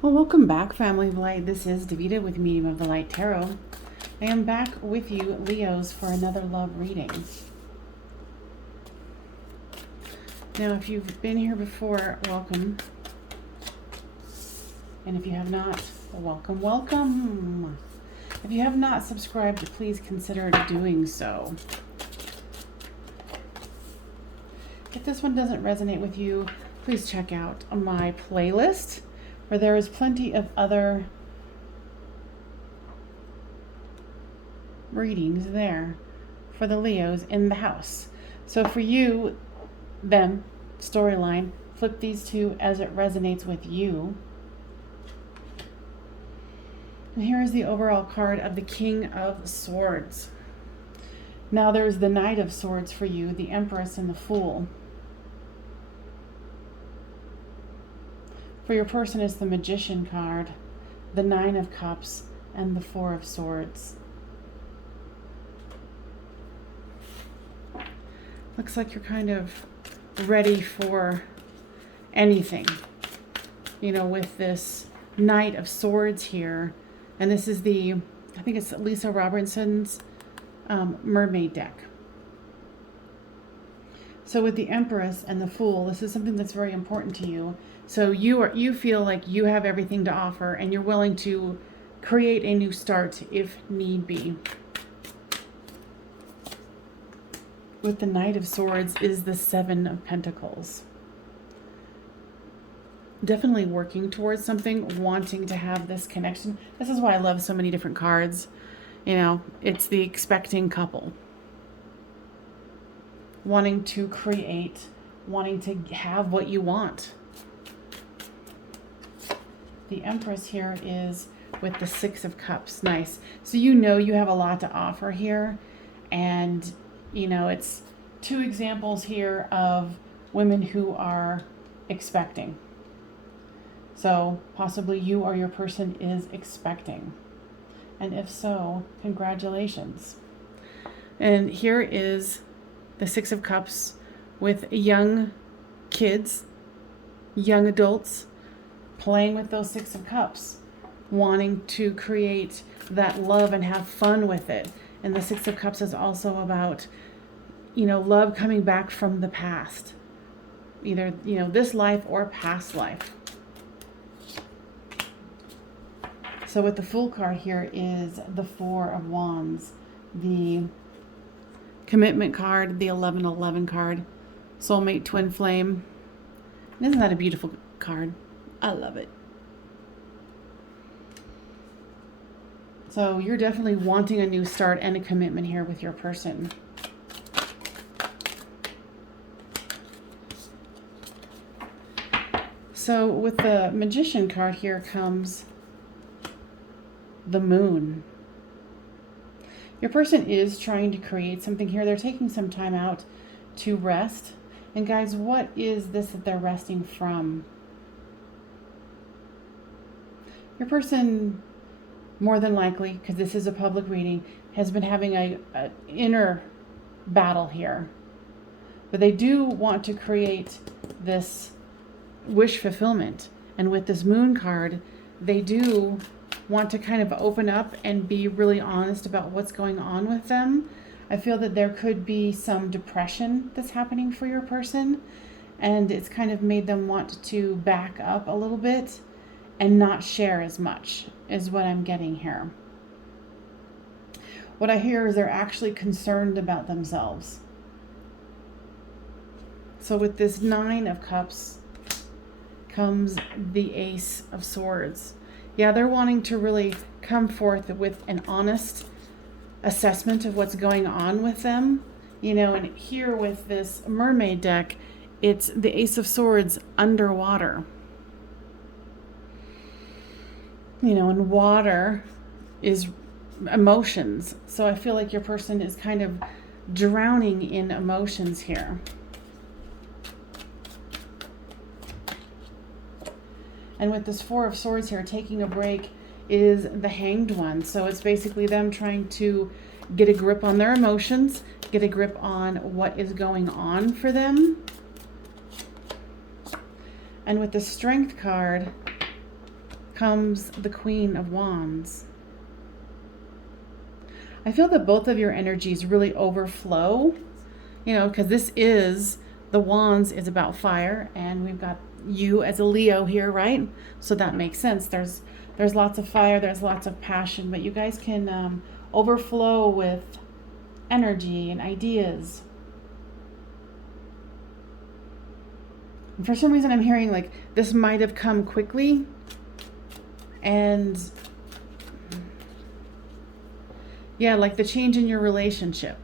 Well, welcome back, Family of Light. This is Davida with Medium of the Light Tarot. I am back with you, Leos, for another love reading. Now, if you've been here before, welcome. And if you have not, welcome, welcome. If you have not subscribed, please consider doing so. If this one doesn't resonate with you, please check out my playlist, where there is plenty of other readings there for the Leos in the house. So for you, them, storyline, flip these two as it resonates with you. And here is the overall card of the King of Swords. Now there's the Knight of Swords for you, the Empress and the Fool. For your person is the Magician card, the Nine of Cups, and the Four of Swords. Looks like you're kind of ready for anything, you know, with this Knight of Swords here. And this is I think it's Lisa Robertson's mermaid deck. So with the Empress and the Fool, this is something that's very important to you. So you feel like you have everything to offer and you're willing to create a new start if need be. With the Knight of Swords is the Seven of Pentacles. Definitely working towards something, wanting to have this connection. This is why I love so many different cards. You know, it's the expecting couple. Wanting to create, wanting to have what you want. The Empress here is with the Six of Cups. Nice. So you know you have a lot to offer here. And, you know, it's two examples here of women who are expecting. So possibly you or your person is expecting. And if so, congratulations. And here is the Six of Cups with young kids, young adults, playing with those Six of Cups, wanting to create that love and have fun with it. And the Six of Cups is also about, you know, love coming back from the past. Either, you know, this life or past life. So with the Fool card here is the Four of Wands, the Commitment card, the 1111 card, Soulmate Twin Flame. Isn't that a beautiful card? I love it. So you're definitely wanting a new start and a commitment here with your person. So with the Magician card here comes the Moon. Your person is trying to create something here. They're taking some time out to rest. And guys, what is this that they're resting from? Your person, more than likely, because this is a public reading, has been having a inner battle here. But they do want to create this wish fulfillment. And with this Moon card, they do want to kind of open up and be really honest about what's going on with them. I feel that there could be some depression that's happening for your person, and it's kind of made them want to back up a little bit and not share as much, is what I'm getting here. What I hear is they're actually concerned about themselves. So with this Nine of Cups comes the Ace of Swords. Yeah, they're wanting to really come forth with an honest assessment of what's going on with them. You know, and here with this mermaid deck, it's the Ace of Swords underwater. You know, and water is emotions. So I feel like your person is kind of drowning in emotions here. And with this Four of Swords here, taking a break is the Hanged One. So it's basically them trying to get a grip on their emotions, get a grip on what is going on for them. And with the Strength card comes the Queen of Wands. I feel that both of your energies really overflow, because this is, the Wands is about fire, and we've got you as a Leo here, right? So that makes sense. There's lots of fire, there's lots of passion, but you guys can overflow with energy and ideas. And for some reason I'm hearing like this might have come quickly, and yeah, like the change in your relationship.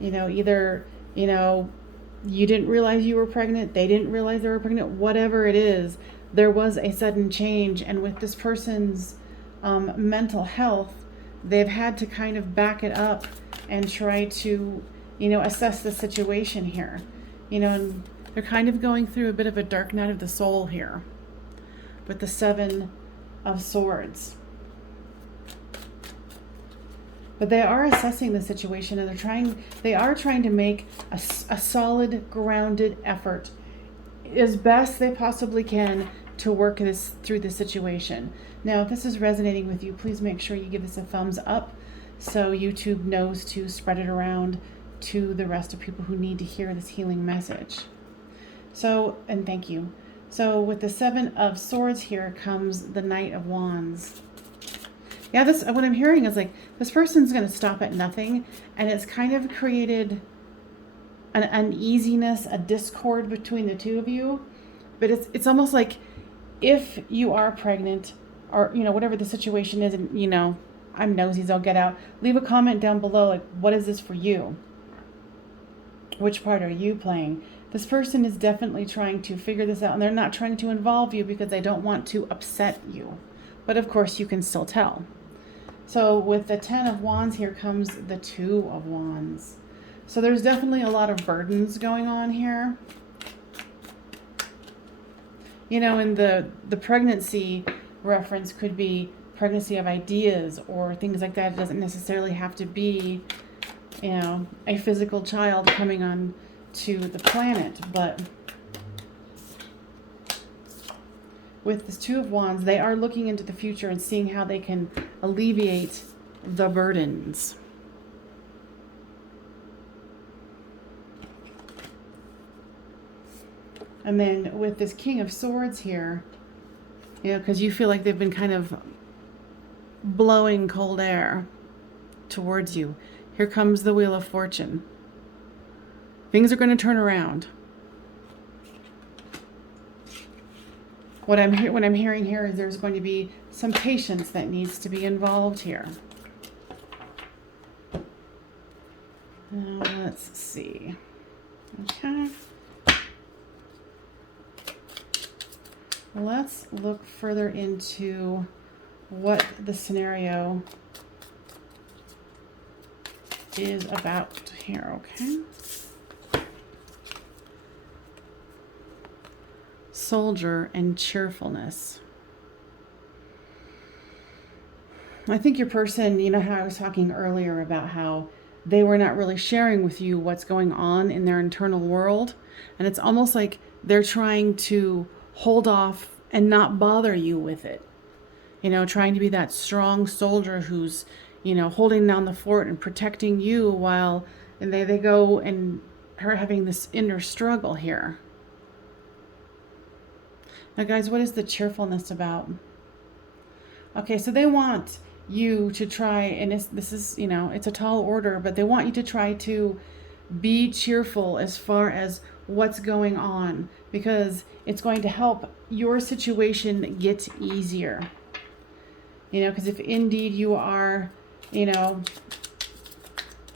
Either, you didn't realize you were pregnant, they didn't realize they were pregnant, whatever it is, there was a sudden change. And with this person's mental health, they've had to kind of back it up and try to, assess the situation here. And they're kind of going through a bit of a dark night of the soul here with the 7 of Swords. But they are assessing the situation, and they are trying to make a solid, grounded effort as best they possibly can to work through this situation. Now, if this is resonating with you, please make sure you give this a thumbs up so YouTube knows to spread it around to the rest of people who need to hear this healing message. So, and thank you. So with the 7 of Swords here comes the Knight of Wands. Yeah, what I'm hearing is like this person's going to stop at nothing, and it's kind of created an uneasiness, a discord between the two of you. But it's almost like if you are pregnant, or whatever the situation is, and I'm nosy, so I'll get out. Leave a comment down below, like, what is this for you? Which part are you playing? This person is definitely trying to figure this out, and they're not trying to involve you because they don't want to upset you. But of course, you can still tell. So with the 10 of Wands here comes the 2 of Wands. So there's definitely a lot of burdens going on here. And the pregnancy reference could be pregnancy of ideas or things like that. It doesn't necessarily have to be, a physical child coming on to the planet. But with this 2 of Wands, they are looking into the future and seeing how they can alleviate the burdens. And then with this King of Swords here, because you feel like they've been kind of blowing cold air towards you. Here comes the Wheel of Fortune. Things are going to turn around. What I'm hearing here is there's going to be some patience that needs to be involved here. Let's see. Okay. Let's look further into what the scenario is about here, okay? Soldier and cheerfulness. I think your person, how I was talking earlier about how they were not really sharing with you what's going on in their internal world. And it's almost like they're trying to hold off and not bother you with it. Trying to be that strong soldier who's, holding down the fort and protecting you while they go and are having this inner struggle here. Now, guys, what is the cheerfulness about? Okay, so they want you to try, and this is, it's a tall order, but they want you to try to be cheerful as far as what's going on, because it's going to help your situation get easier. Because if indeed you are,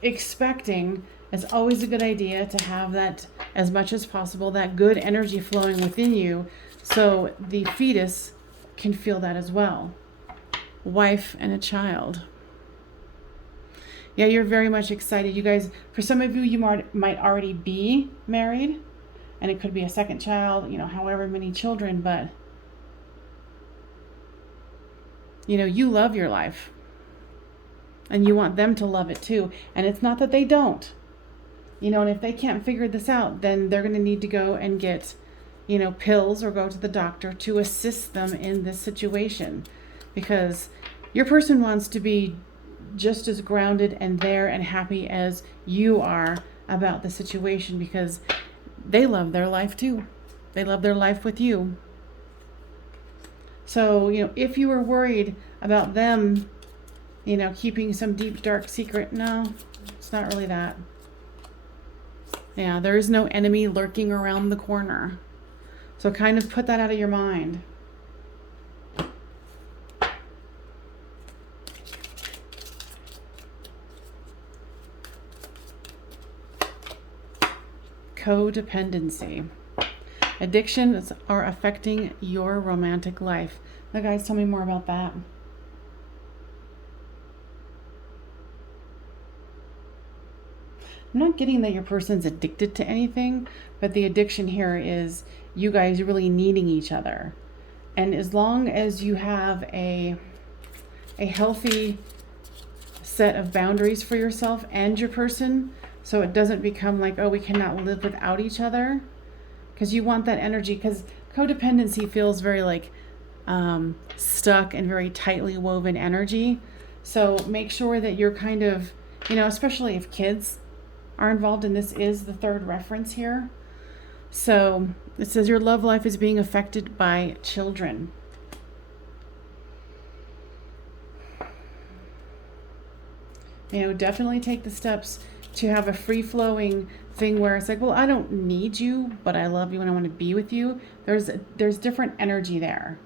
expecting, it's always a good idea to have that, as much as possible, that good energy flowing within you, so the fetus can feel that as well. Wife and a child. Yeah, you're very much excited. You guys, for some of you, you might already be married, and it could be a second child, however many children, but you love your life, and you want them to love it too. And it's not that they don't, and if they can't figure this out, then they're going to need to go and get, pills or go to the doctor to assist them in this situation, because your person wants to be just as grounded and there and happy as you are about the situation, because they love their life too. They love their life with you. So, if you were worried about them, keeping some deep, dark secret, no, it's not really that. Yeah, there is no enemy lurking around the corner. So kind of put that out of your mind. Codependency. Addictions are affecting your romantic life. Now, guys, tell me more about that. I'm not getting that your person's addicted to anything, but the addiction here is you guys really needing each other. And as long as you have a healthy set of boundaries for yourself and your person, so it doesn't become like, oh, we cannot live without each other, because you want that energy, because codependency feels very like stuck and very tightly woven energy. So make sure that you're kind of, especially if kids are involved, and this is the third reference here. So it says your love life is being affected by children. Definitely take the steps to have a free-flowing thing where it's like, well, I don't need you, but I love you and I want to be with you. There's different energy there.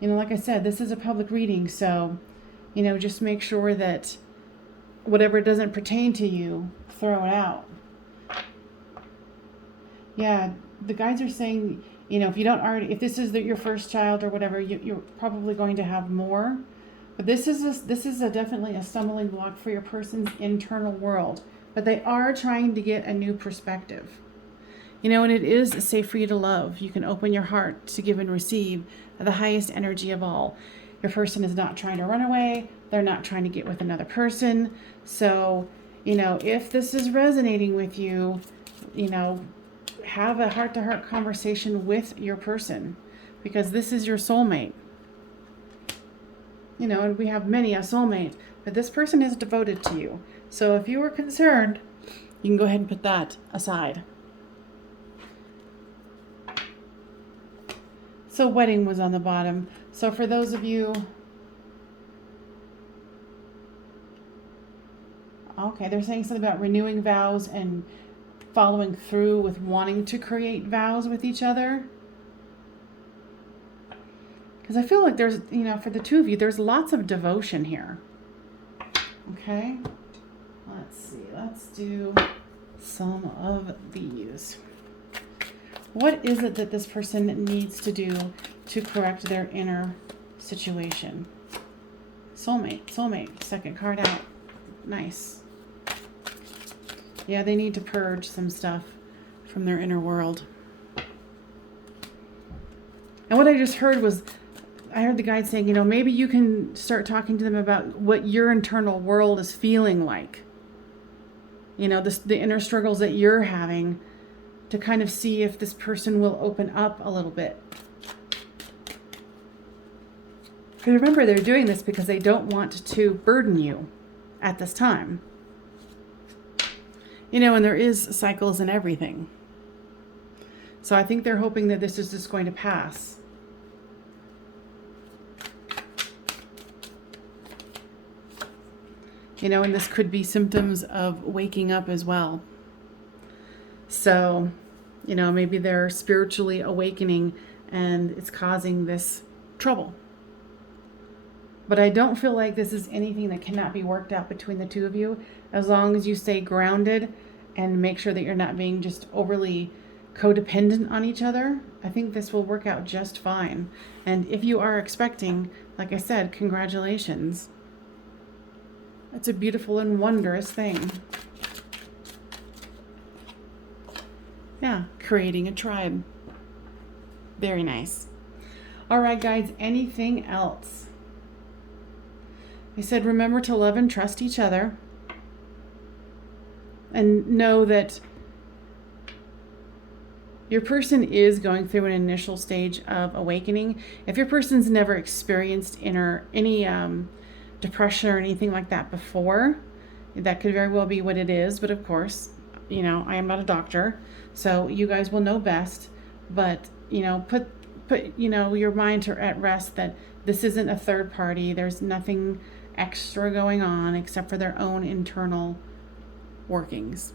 Like I said, this is a public reading, so just make sure that whatever doesn't pertain to you, throw it out. Yeah, the guides are saying, if this is your first child or whatever, you're probably going to have more. But this is definitely a stumbling block for your person's internal world. But they are trying to get a new perspective. And it is safe for you to love. You can open your heart to give and receive the highest energy of all. Your person is not trying to run away. They're not trying to get with another person. So, if this is resonating with you, have a heart-to-heart conversation with your person, because this is your soulmate. And we have many a soulmate, but this person is devoted to you. So if you were concerned, you can go ahead and put that aside. So wedding was on the bottom. So for those of you, okay, they're saying something about renewing vows and following through with wanting to create vows with each other. Because I feel like there's, for the two of you, there's lots of devotion here. Okay, let's see. Let's do some of these. What is it that this person needs to do to correct their inner situation? Soulmate. Second card out. Nice. Yeah, they need to purge some stuff from their inner world. And what I just heard was, I heard the guide saying, maybe you can start talking to them about what your internal world is feeling like. The inner struggles that you're having, to kind of see if this person will open up a little bit. Because remember, they're doing this because they don't want to burden you at this time. And there is cycles and everything. So I think they're hoping that this is just going to pass. And this could be symptoms of waking up as well. So, maybe they're spiritually awakening and it's causing this trouble. But I don't feel like this is anything that cannot be worked out between the two of you, as long as you stay grounded and make sure that you're not being just overly codependent on each other. I think this will work out just fine. And if you are expecting, like I said, congratulations. It's a beautiful and wondrous thing. Yeah, creating a tribe. Very nice. All right, guys, anything else? I said, remember to love and trust each other. And know that, your person is going through an initial stage of awakening. If your person's never experienced any depression or anything like that before, that could very well be what it is. But of course, I am not a doctor, so you guys will know best. But put your mind at rest that this isn't a third party. There's nothing extra going on except for their own internal workings.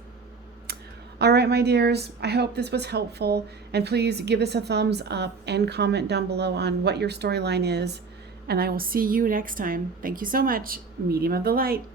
All right, my dears, I hope this was helpful, and please give us a thumbs up and comment down below on what your storyline is, and I will see you next time. Thank you so much. Medium of the light.